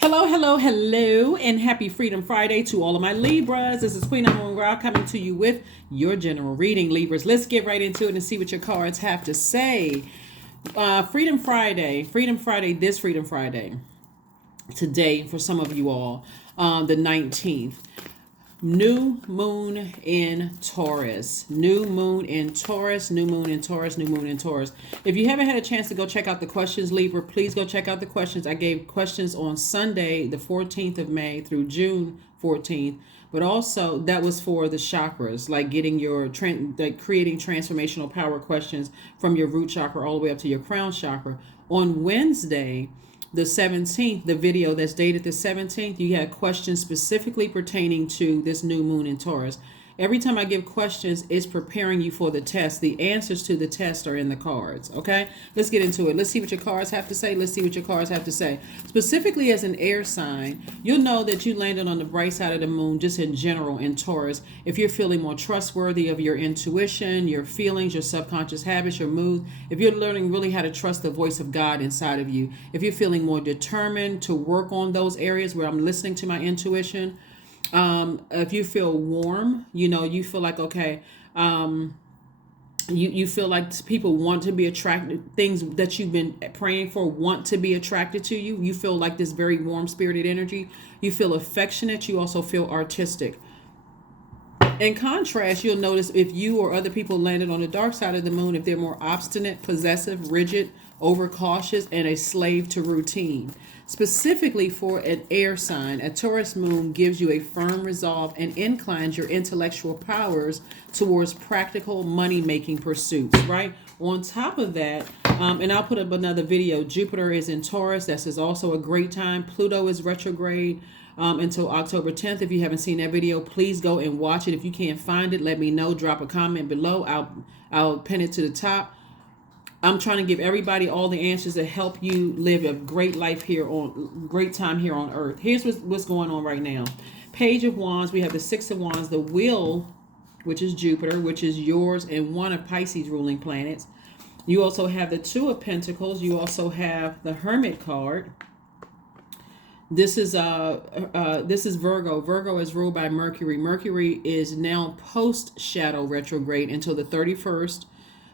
Hello, hello, hello, and happy Freedom Friday to all of my Libras. This is Queen Amun Ra coming to you with your general reading, Libras. Let's get right into it and see what your cards have to say. Freedom Friday, this Freedom Friday, today for some of you all, the 19th. New moon in Taurus. New moon in Taurus. New moon in Taurus. New moon in Taurus. If you haven't had a chance to go check out the questions, Libra, please go check out the questions. I gave questions on Sunday, the 14th of May through June 14th. But also that was for the chakras, like getting your creating transformational power questions from your root chakra all the way up to your crown chakra. On Wednesday, the 17th, the video that's dated the 17th, you had questions specifically pertaining to this new moon in Taurus. Every time I give questions, it's preparing you for the test. The answers to the test are in the cards. Okay, let's get into it. Let's see what your cards have to say. Specifically as an air sign, you'll know that you landed on the bright side of the moon just in general in Taurus. If you're feeling more trustworthy of your intuition, your feelings, your subconscious habits, your mood, if you're learning really how to trust the voice of God inside of you, if you're feeling more determined to work on those areas where I'm listening to my intuition, if you feel warm, you feel like, okay, you feel like people want to be attracted, things that you've been praying for want to be attracted to you. You feel like this very warm spirited energy. You feel affectionate. You also feel artistic. In contrast, you'll notice if you or other people landed on the dark side of the moon, if they're more obstinate, possessive, rigid, overcautious, and a slave to routine. Specifically for an air sign, a Taurus moon gives you a firm resolve and inclines your intellectual powers towards practical money-making pursuits, right? On top of that, and I'll put up another video, Jupiter is in Taurus. This is also a great time. Pluto is retrograde until October 10th. If you haven't seen that video, please go and watch it. If you can't find it, let me know. Drop a comment below. I'll pin it to the top. I'm trying to give everybody all the answers that help you live a great life great time here on Earth. Here's what's going on right now. Page of Wands. We have the Six of Wands, the Wheel, which is Jupiter, which is yours and one of Pisces ruling planets. You also have the Two of Pentacles. You also have the Hermit card. This is Virgo. Virgo is ruled by Mercury. Mercury is now post shadow retrograde until the 31st.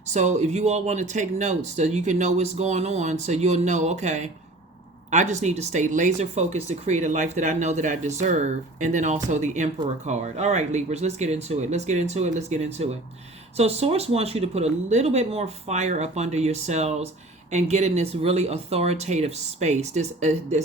So if you all want to take notes so you can know what's going on, so you'll know, okay, I just need to stay laser focused to create a life that I know that I deserve. And then also the Emperor card. All right, Libras, let's get into it. So Source wants you to put a little bit more fire up under yourselves and get in this really authoritative space, this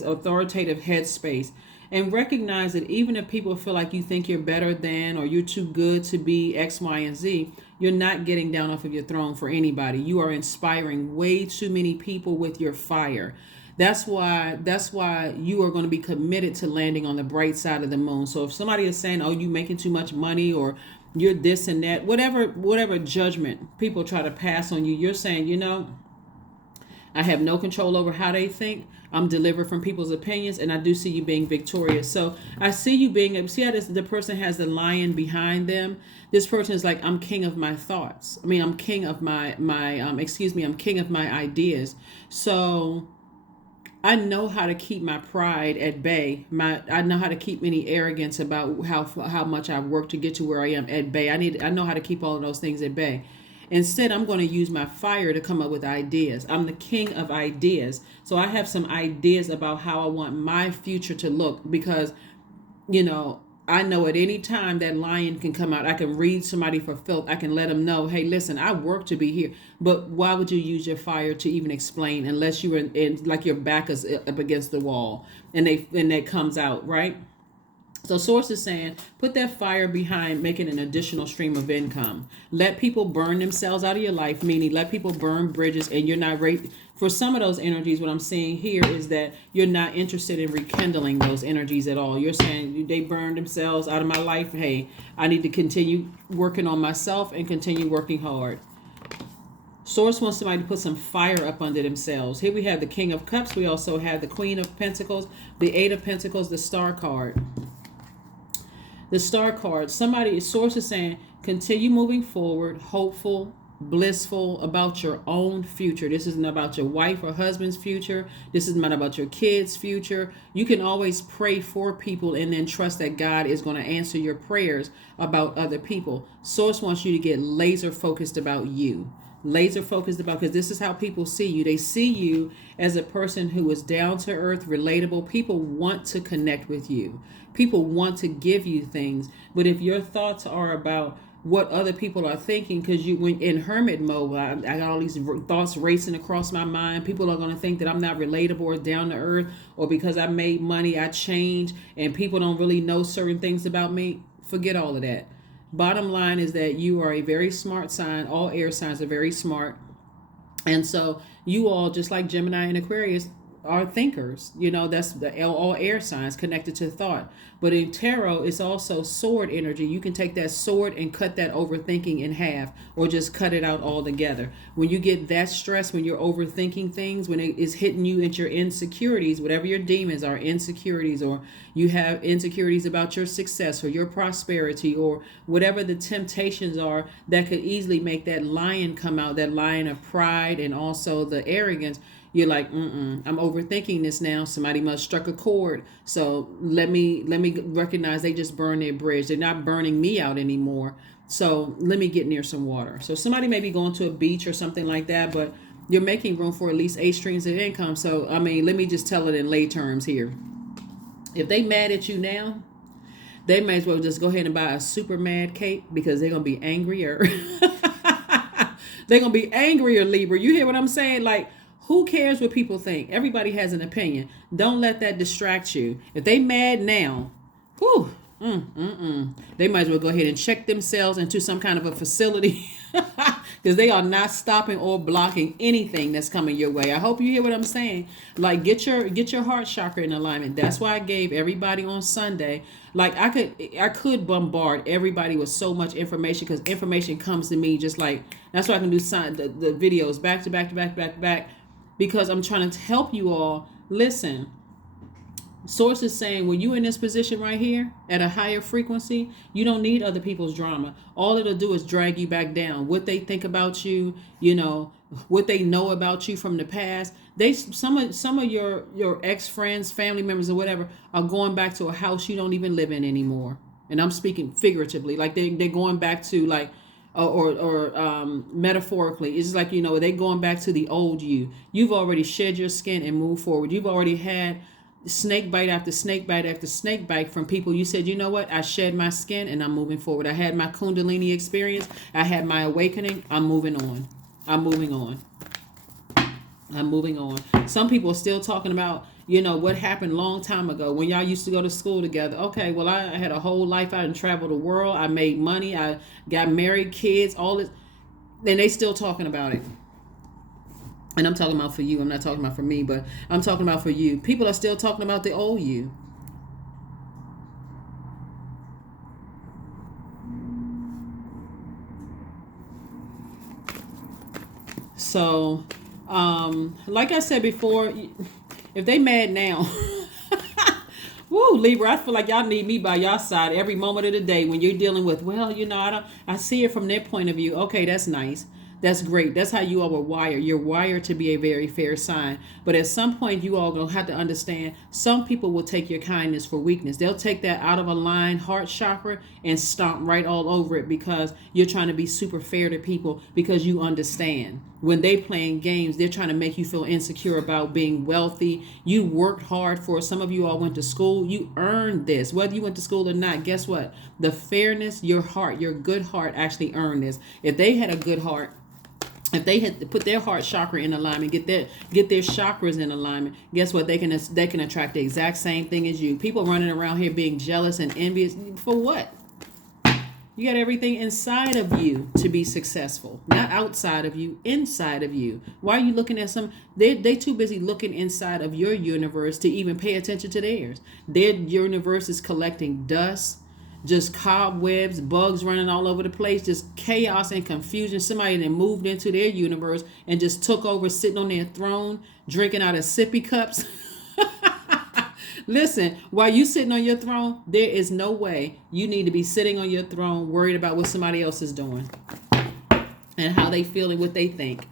authoritative headspace. And recognize that even if people feel like you think you're better than, or you're too good to be X, Y, and Z, you're not getting down off of your throne for anybody. You are inspiring way too many people with your fire. That's why you are going to be committed to landing on the bright side of the moon. So if somebody is saying, oh, you making too much money, or you're this and that, whatever judgment people try to pass on you, you're saying, I have no control over how they think. I'm delivered from people's opinions, and I do see you being victorious. So I see you see how the person has the lion behind them. This person is like, I'm king of my thoughts. I'm king of I'm king of my ideas. So I know how to keep my pride at bay. I know how to keep any arrogance about how much I've worked to get to where I am at bay. I know how to keep all of those things at bay. Instead, I'm going to use my fire to come up with ideas. I'm the king of ideas. So I have some ideas about how I want my future to look, because, I know at any time that lion can come out. I can read somebody for filth. I can let them know, hey, listen, I work to be here. But why would you use your fire to even explain, unless you were in like your back is up against the wall and that comes out, right? So Source is saying, put that fire behind making an additional stream of income. Let people burn themselves out of your life, meaning let people burn bridges, and you're not for some of those energies. What I'm seeing here is that you're not interested in rekindling those energies at all. You're saying they burned themselves out of my life. Hey, I need to continue working on myself and continue working hard. Source wants somebody to put some fire up under themselves. Here we have the King of Cups. We also have the Queen of Pentacles, the Eight of Pentacles, the Star card. The Star card, Source is saying, continue moving forward, hopeful, blissful about your own future. This isn't about your wife or husband's future. This is not about your kids' future. You can always pray for people and then trust that God is going to answer your prayers about other people. Source wants you to get laser focused about you. Laser focused about, because this is how people see you. They see you as a person who is down to earth, relatable. People want to connect with you. People want to give you things. But if your thoughts are about what other people are thinking, because you, when in hermit mode, I got all these thoughts racing across my mind. People are going to think that I'm not relatable or down to earth, or because I made money I change and people don't really know certain things about me. Forget all of that. Bottom line is that you are a very smart sign. All air signs are very smart. And so you all, just like Gemini and Aquarius, are thinkers. You know, that's the all air signs connected to thought. But in tarot, it's also sword energy. You can take that sword and cut that overthinking in half, or just cut it out altogether. When you get that stress, when you're overthinking things, when it is hitting you into your insecurities, whatever your demons are, insecurities, or you have insecurities about your success or your prosperity, or whatever the temptations are that could easily make that lion come out, that lion of pride and also the arrogance. You're like, I'm overthinking this now. Somebody must struck a chord. So let me recognize they just burned their bridge. They're not burning me out anymore. So let me get near some water. So somebody may be going to a beach or something like that, but you're making room for at least 8 streams of income. So, I mean, let me just tell it in lay terms here. If they mad at you now, they may as well just go ahead and buy a super mad cape, because they're going to be angrier. They're going to be angrier, Libra. You hear what I'm saying? Like, who cares what people think? Everybody has an opinion. Don't let that distract you. If they mad now, whew, they might as well go ahead and check themselves into some kind of a facility, because they are not stopping or blocking anything that's coming your way. I hope you hear what I'm saying. Like, get your heart chakra in alignment. That's why I gave everybody on Sunday. Like, I could bombard everybody with so much information, because information comes to me just like, that's why I can do the videos back to back to back to back to back. Because I'm trying to help you all. Listen, Source is saying when you're in this position right here at a higher frequency, you don't need other people's drama. All it'll do is drag you back down. What they think about you, you know, what they know about you from the past. Some of your ex-friends, family members or whatever are going back to a house you don't even live in anymore. And I'm speaking figuratively. Like they're going back to like, or metaphorically, it's like, you know, they going back to the old you. You've already shed your skin and moved forward. You've already had snake bite after snake bite after snake bite from people. You said, you know what, I shed my skin and I'm moving forward. I had my Kundalini experience. I had my awakening. I'm moving on. I'm moving on. I'm moving on. Some people are still talking about, you know, what happened a long time ago when y'all used to go to school together. Okay, well, I had a whole life. I didn't travel the world. I made money. I got married, kids, all this. Then they still talking about it. And I'm talking about for you. I'm not talking about for me, but I'm talking about for you. People are still talking about the old you. So, like I said before, if they mad now, woo, Libra, I feel like y'all need me by y'all side every moment of the day when you're dealing with, well, you know, I see it from their point of view. Okay, that's nice. That's great. That's how you all were wired. You're wired to be a very fair sign. But at some point, you all gonna have to understand, some people will take your kindness for weakness. They'll take that out of a line heart chakra and stomp right all over it, because you're trying to be super fair to people, because you understand. When they playing games, they're trying to make you feel insecure about being wealthy. You worked hard for it. Some of you all went to school. You earned this. Whether you went to school or not, guess what? The fairness, your heart, your good heart actually earned this. If they had a good heart, if they had to put their heart chakra in alignment, get their chakras in alignment, guess what? They can attract the exact same thing as you. People running around here being jealous and envious. For what? You got everything inside of you to be successful, not outside of you, inside of you. Why are you looking at some? They too busy looking inside of your universe to even pay attention to theirs. Their universe is collecting dust, just cobwebs, bugs running all over the place, just chaos and confusion. Somebody that moved into their universe and just took over, sitting on their throne, drinking out of sippy cups. Listen, while you sitting on your throne, there is no way you need to be sitting on your throne worried about what somebody else is doing. and how they feel and what they think.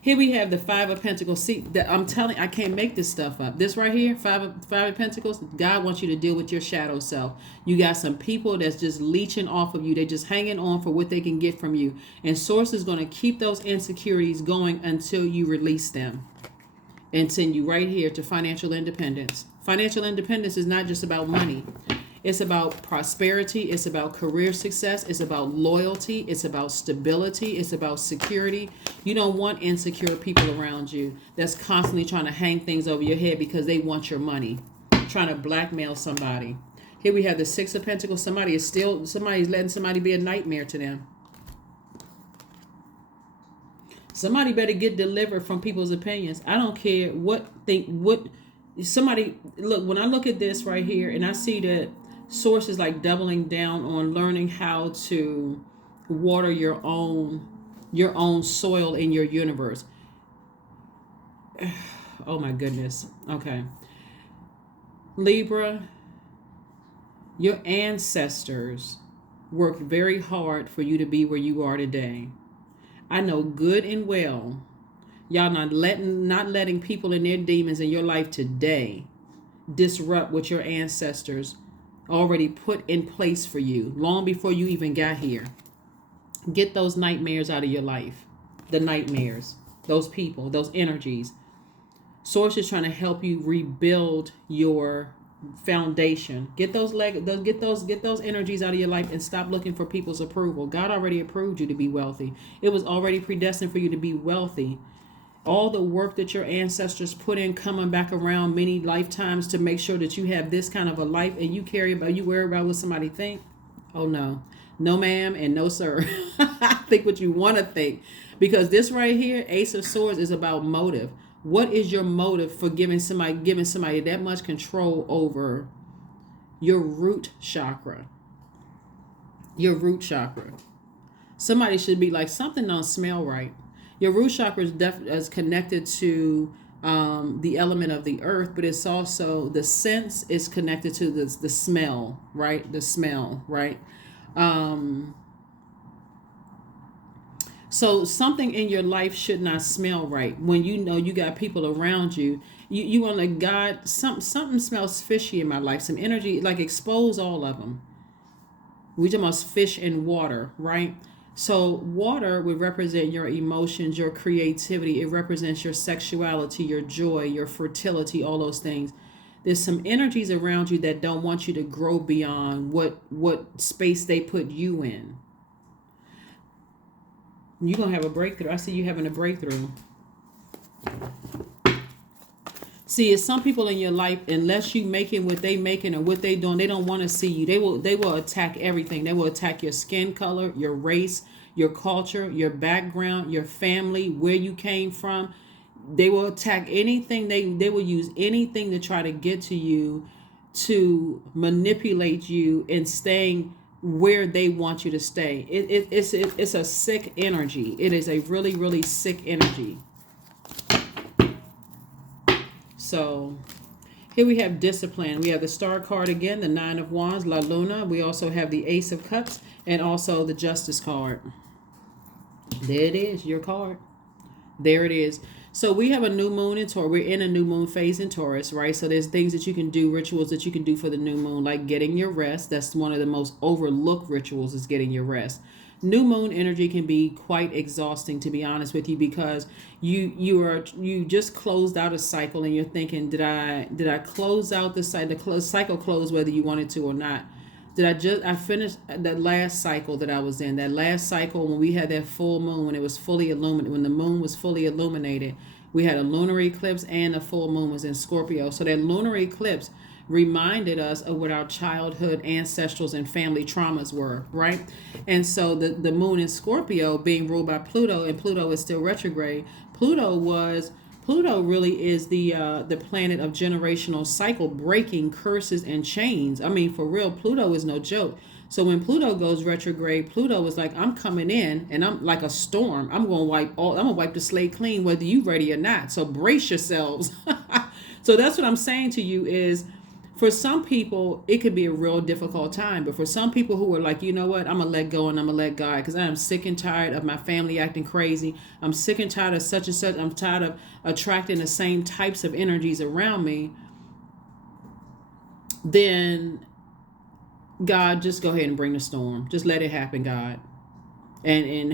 Here we have the Five of Pentacles. See, that I'm telling, I can't make this stuff up. This right here, Five of Pentacles, God wants you to deal with your shadow self. You got some people that's just leeching off of you. They're just hanging on for what they can get from you. And Source is going to keep those insecurities going until you release them. And send you right here to financial independence. Financial independence is not just about money. It's about prosperity. It's about career success. It's about loyalty. It's about stability. It's about security. You don't want insecure people around you that's constantly trying to hang things over your head because they want your money, trying to blackmail somebody. Here we have the Six of Pentacles. Somebody's letting somebody be a nightmare to them. Somebody better get delivered from people's opinions. I don't care what somebody, look, when I look at this right here and I see that Source is like doubling down on learning how to water your own soil in your universe. Oh my goodness. Okay. Libra, your ancestors worked very hard for you to be where you are today. I know good and well y'all not letting people and their demons in your life today disrupt what your ancestors already put in place for you long before you even got here. Get those nightmares out of your life. The nightmares, those people, those energies. Source is trying to help you rebuild your foundation. Get those energies out of your life and stop looking for people's approval. God already approved you to be wealthy. It was already predestined for you to be wealthy. All the work that your ancestors put in coming back around many lifetimes to make sure that you have this kind of a life, and you worry about what somebody think. Oh no. No ma'am and no sir. Think what you want to think, because this right here, Ace of Swords, is about motive. What is your motive for giving somebody that much control over your root chakra? Your root chakra. Somebody should be like, something don't smell right. Your root chakra is connected to the element of the earth, but it's also, the sense is connected to the smell, right? The smell, right? So something in your life should not smell right. When you know you got people around you, you want to, God, something smells fishy in my life. Some energy, like expose all of them. We talking about fish and water, right? So water would represent your emotions, your creativity. It represents your sexuality, your joy, your fertility, all those things. There's some energies around you that don't want you to grow beyond what space they put you in. You're going to have a breakthrough. I see you having a breakthrough. See, it's some people in your life, unless you making what they making or what they doing, they don't want to see you. They will attack everything. They will attack your skin color, your race, your culture, your background, your family, where you came from. They will attack anything. They will use anything to try to get to you, to manipulate you in staying where they want you to stay. It's a sick energy. It is a really, really sick energy. So here we have discipline. We have the Star card again, the Nine of Wands, La Luna. We also have the Ace of Cups and also the Justice card. There it is, your card. There it is. So we have a new moon in Taurus. We're in a new moon phase in Taurus, right? So there's things that you can do, rituals that you can do for the new moon, like getting your rest. That's one of the most overlooked rituals, is getting your rest. New moon energy can be quite exhausting, to be honest with you, because you just closed out a cycle and you're thinking, did I close out the cycle? The cycle closed whether you wanted to or not. I finished that last cycle that I was in, that last cycle when we had that full moon, when it was fully illuminated, when the moon was fully illuminated. We had a lunar eclipse and the full moon was in Scorpio. So that lunar eclipse reminded us of what our childhood ancestrals and family traumas were, right? And so the moon in Scorpio being ruled by Pluto, and Pluto is still retrograde. Pluto really is the planet of generational cycle breaking, curses and chains. I mean, for real, Pluto is no joke. So when Pluto goes retrograde, Pluto is like, I'm coming in and I'm like a storm. I'm going to wipe the slate clean whether you ready or not. So brace yourselves. So that's what I'm saying to you is, For some people, it could be a real difficult time. But for some people who are like, you know what, I'm going to let go and I'm going to let God, because I am sick and tired of my family acting crazy. I'm sick and tired of such and such. I'm tired of attracting the same types of energies around me. Then God, just go ahead and bring the storm. Just let it happen, God. And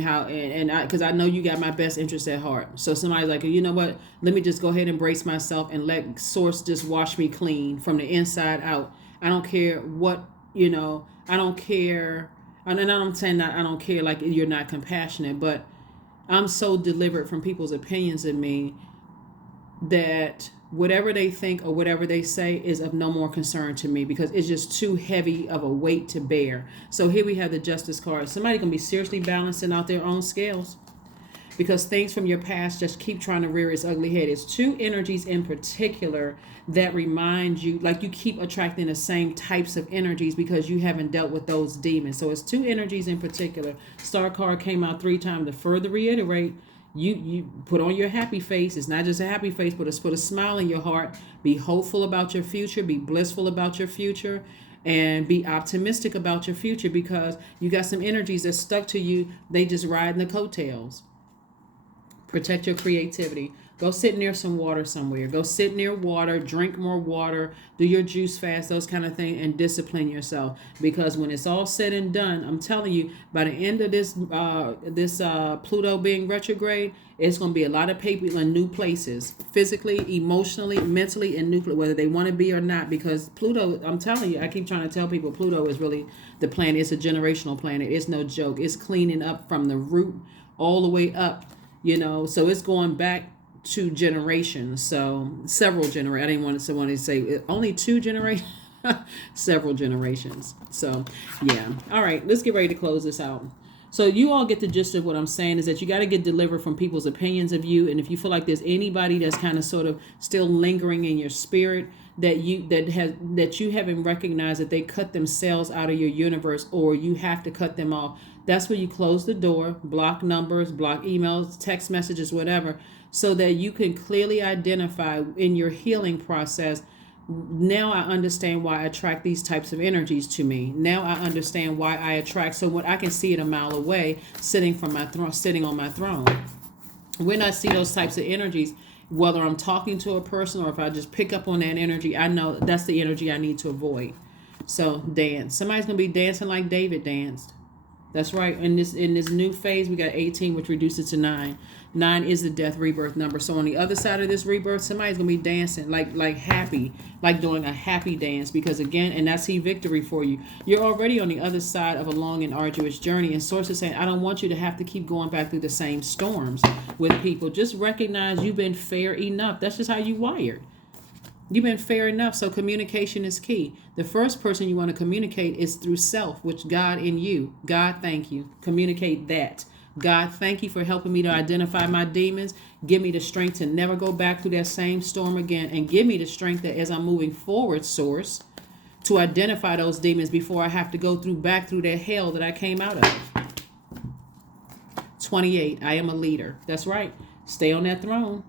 because I know you got my best interest at heart. So somebody's like, you know what? Let me just go ahead and embrace myself and let Source just wash me clean from the inside out. I don't care what, I don't care. And I'm saying that I don't care like you're not compassionate, but I'm so delivered from people's opinions of me that whatever they think or whatever they say is of no more concern to me, because it's just too heavy of a weight to bear. So here we have the Justice card. Somebody gonna be seriously balancing out their own scales, because things from your past just keep trying to rear its ugly head. It's two energies in particular that remind you, like you keep attracting the same types of energies because you haven't dealt with those demons. So it's two energies in particular. Star card came out 3 times to further reiterate. You put on your happy face. It's not just a happy face, but it's put a smile in your heart. Be hopeful about your future. Be blissful about your future. And be optimistic about your future, because you got some energies that stuck to you. They just riding the coattails. Protect your creativity. Go sit near some water somewhere. Go sit near water, drink more water, do your juice fast, those kind of things, and discipline yourself. Because when it's all said and done, I'm telling you, by the end of this Pluto being retrograde, it's going to be a lot of people in new places, physically, emotionally, mentally, and nuclear, whether they want to be or not. Because Pluto, I'm telling you, I keep trying to tell people, Pluto is really the planet. It's a generational planet. It's no joke. It's cleaning up from the root all the way up. So it's going back to generations. So several generations. I didn't want someone to say only 2 generations. Several generations. So yeah. All right, let's get ready to close this out. So you all get the gist of what I'm saying, is that you got to get delivered from people's opinions of you. And if you feel like there's anybody that's kind of sort of still lingering in your spirit, that you haven't recognized that they cut themselves out of your universe, or you have to cut them off, that's where you close the door, block numbers, block emails, text messages, whatever, so that you can clearly identify in your healing process. Now I understand why I attract these types of energies to me. Now I understand why I attract. So when I can see it a mile away, sitting on my throne. When I see those types of energies, whether I'm talking to a person or if I just pick up on that energy, I know that's the energy I need to avoid. So dance. Somebody's gonna be dancing like David danced. That's right. In this new phase, we got 18, which reduces to 9. 9 is the death rebirth number. So on the other side of this rebirth, somebody's gonna be dancing like happy, like doing a happy dance, because again, and that's victory for you. You're already on the other side of a long and arduous journey, and Source is saying, I don't want you to have to keep going back through the same storms with people. Just recognize you've been fair enough. That's just how you wired. You've been fair enough. So communication is key. The first person you want to communicate is through self, which God in you. God, thank you. Communicate that. God, thank you for helping me to identify my demons. Give me the strength to never go back through that same storm again. And give me the strength that as I'm moving forward, Source, to identify those demons before I have to go back through that hell that I came out of. 28. I am a leader. That's right. Stay on that throne.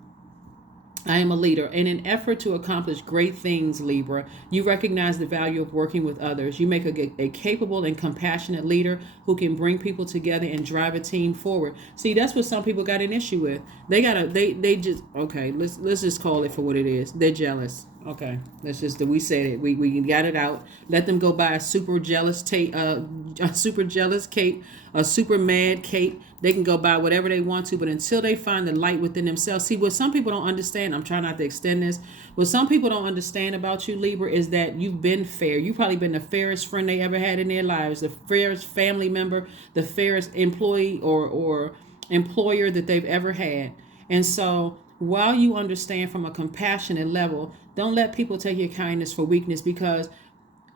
I am a leader. In an effort to accomplish great things, Libra, you recognize the value of working with others. You make a capable and compassionate leader who can bring people together and drive a team forward. See, that's what some people got an issue with. They let's just call it for what it is. They're jealous. Okay, we said it. We got it out. Let them go buy a super jealous cape, a super mad cape. They can go buy whatever they want to, but until they find the light within themselves. See, what some people don't understand, I'm trying not to extend this, what some people don't understand about you, Libra, is that you've been fair. You've probably been the fairest friend they ever had in their lives, the fairest family member, the fairest employee or employer that they've ever had. And so while you understand from a compassionate level, don't let people take your kindness for weakness, because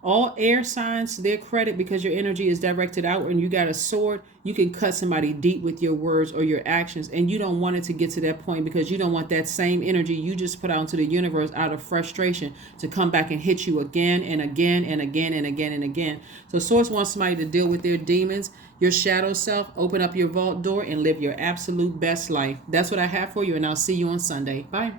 all air signs, to their credit, because your energy is directed outward and you got a sword, you can cut somebody deep with your words or your actions. And you don't want it to get to that point, because you don't want that same energy you just put out into the universe out of frustration to come back and hit you again and again and again and again and again. So Source wants somebody to deal with their demons, your shadow self, open up your vault door and live your absolute best life. That's what I have for you, and I'll see you on Sunday. Bye.